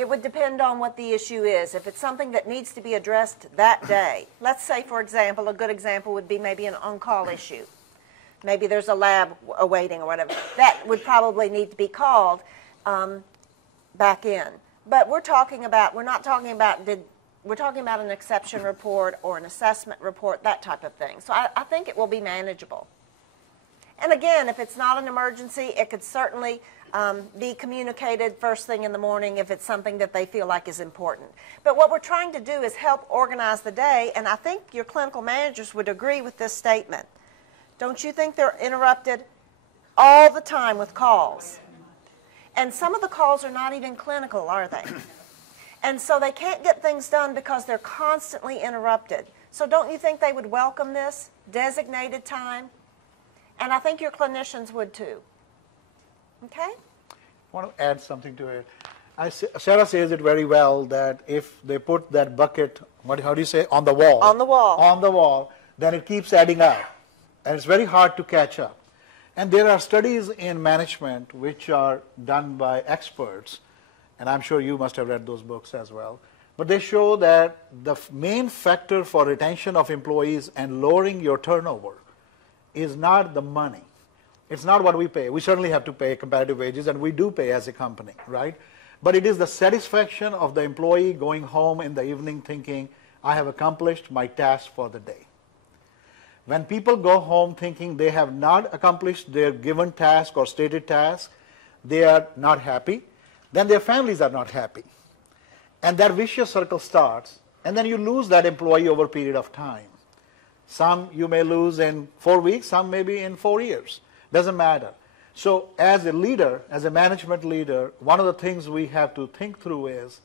It would depend on what the issue is. If it's something that needs to be addressed that day, let's say, for example, a good example would be maybe an on-call issue. Maybe there's a lab awaiting or whatever. That would probably need to be called back in. But we're not talking about we're talking about an exception report or an assessment report, that type of thing. So I think it will be manageable. And again, if it's not an emergency, it could certainly be communicated first thing in the morning if it's something that they feel like is important. But what we're trying to do is help organize the day, and I think your clinical managers would agree with this statement. Don't you think they're interrupted all the time with calls? And some of the calls are not even clinical, are they? And so they can't get things done because they're constantly interrupted. So don't you think they would welcome this designated time? And I think your clinicians would too. Okay? I want to add something to it. Sarah says it very well, that if they put that bucket, how do you say, on the wall? On the wall. On the wall, then it keeps adding up. And it's very hard to catch up. And there are studies in management which are done by experts, and I'm sure you must have read those books as well. But they show that the main factor for retention of employees and lowering your turnover is not the money. It's not what we pay. We certainly have to pay competitive wages, and we do pay as a company, right? But it is the satisfaction of the employee going home in the evening thinking, I have accomplished my task for the day. When people go home thinking they have not accomplished their given task or stated task, they are not happy, then their families are not happy. And that vicious circle starts, and then you lose that employee over a period of time. Some you may lose in 4 weeks, some maybe in 4 years. Doesn't matter. So as a leader, as a management leader, one of the things we have to think through is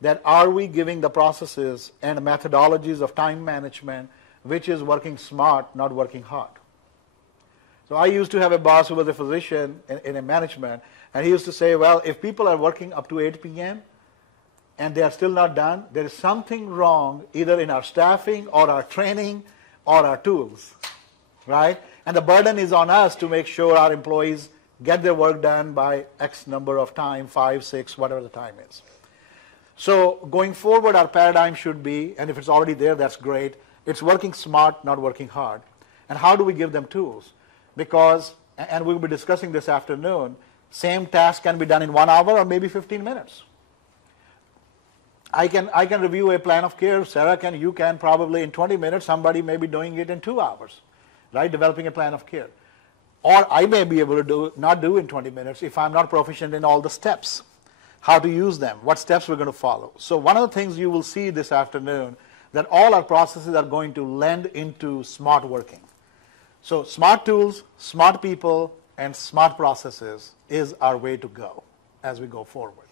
that are we giving the processes and methodologies of time management which is working smart, not working hard. So I used to have a boss who was a physician in a management, and he used to say, well, if people are working up to 8 p.m. and they are still not done, there is something wrong either in our staffing or our training or our tools, right? And the burden is on us to make sure our employees get their work done by X number of time, 5, 6, whatever the time is. So going forward, our paradigm should be, and if it's already there, that's great, it's working smart, not working hard. And how do we give them tools? Because, and we'll be discussing this afternoon, same task can be done in 1 hour or maybe 15 minutes. I can review a plan of care. Sarah can, you can probably in 20 minutes. Somebody may be doing it in 2 hours, right? Developing a plan of care. Or I may be able to not do in 20 minutes if I'm not proficient in all the steps. How to use them, what steps we're going to follow. So one of the things you will see this afternoon, that all our processes are going to lend into smart working. So smart tools, smart people, and smart processes is our way to go as we go forward.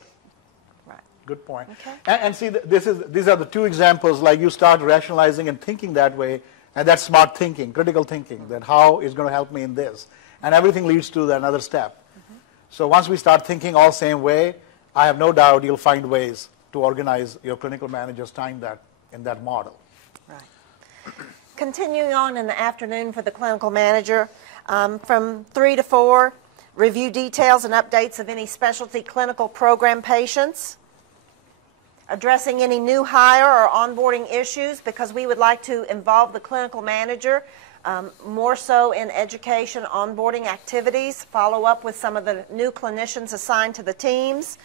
Right. Good point. Okay. And see, these are the two examples, like you start rationalizing and thinking that way, and that's smart thinking, critical thinking, that how is going to help me in this. And everything leads to another step. So once we start thinking all same way, I have no doubt you'll find ways to organize your clinical manager's time in that model. Right. Continuing on in the afternoon for the clinical manager, from 3 to 4, review details and updates of any specialty clinical program patients, addressing any new hire or onboarding issues, because we would like to involve the clinical manager more so in education, onboarding activities, follow up with some of the new clinicians assigned to the teams,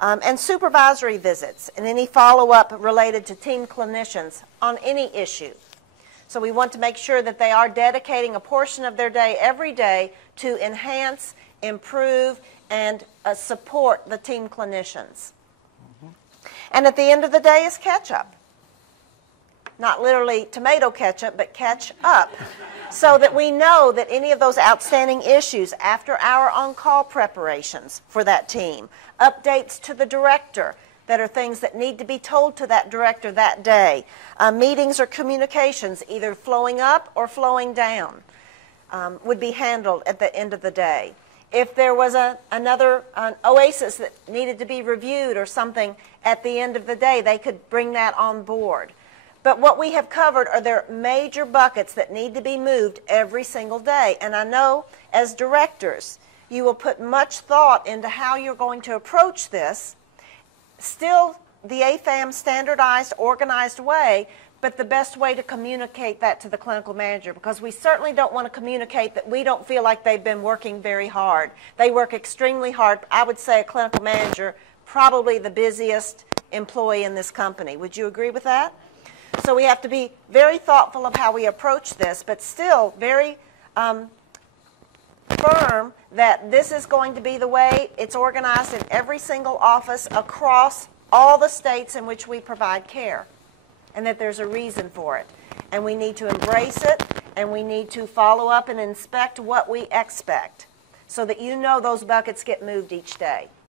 and supervisory visits and any follow-up related to team clinicians on any issue. So we want to make sure that they are dedicating a portion of their day every day to enhance, improve, and support the team clinicians. And at the end of the day is catch-up. Not literally tomato ketchup, but catch up. So that we know that any of those outstanding issues after our on-call preparations for that team, updates to the director that are things that need to be told to that director that day, meetings or communications either flowing up or flowing down would be handled at the end of the day. If there was another OASIS that needed to be reviewed or something at the end of the day, they could bring that on board. But what we have covered are their major buckets that need to be moved every single day. And I know as directors, you will put much thought into how you're going to approach this still the AFAM standardized, organized way, but the best way to communicate that to the clinical manager, because we certainly don't want to communicate that we don't feel like they've been working very hard. They work extremely hard. I would say a clinical manager, probably the busiest employee in this company. Would you agree with that? So we have to be very thoughtful of how we approach this, but still very firm that this is going to be the way it's organized in every single office across all the states in which we provide care, and that there's a reason for it. And we need to embrace it, and we need to follow up and inspect what we expect so that you know those buckets get moved each day.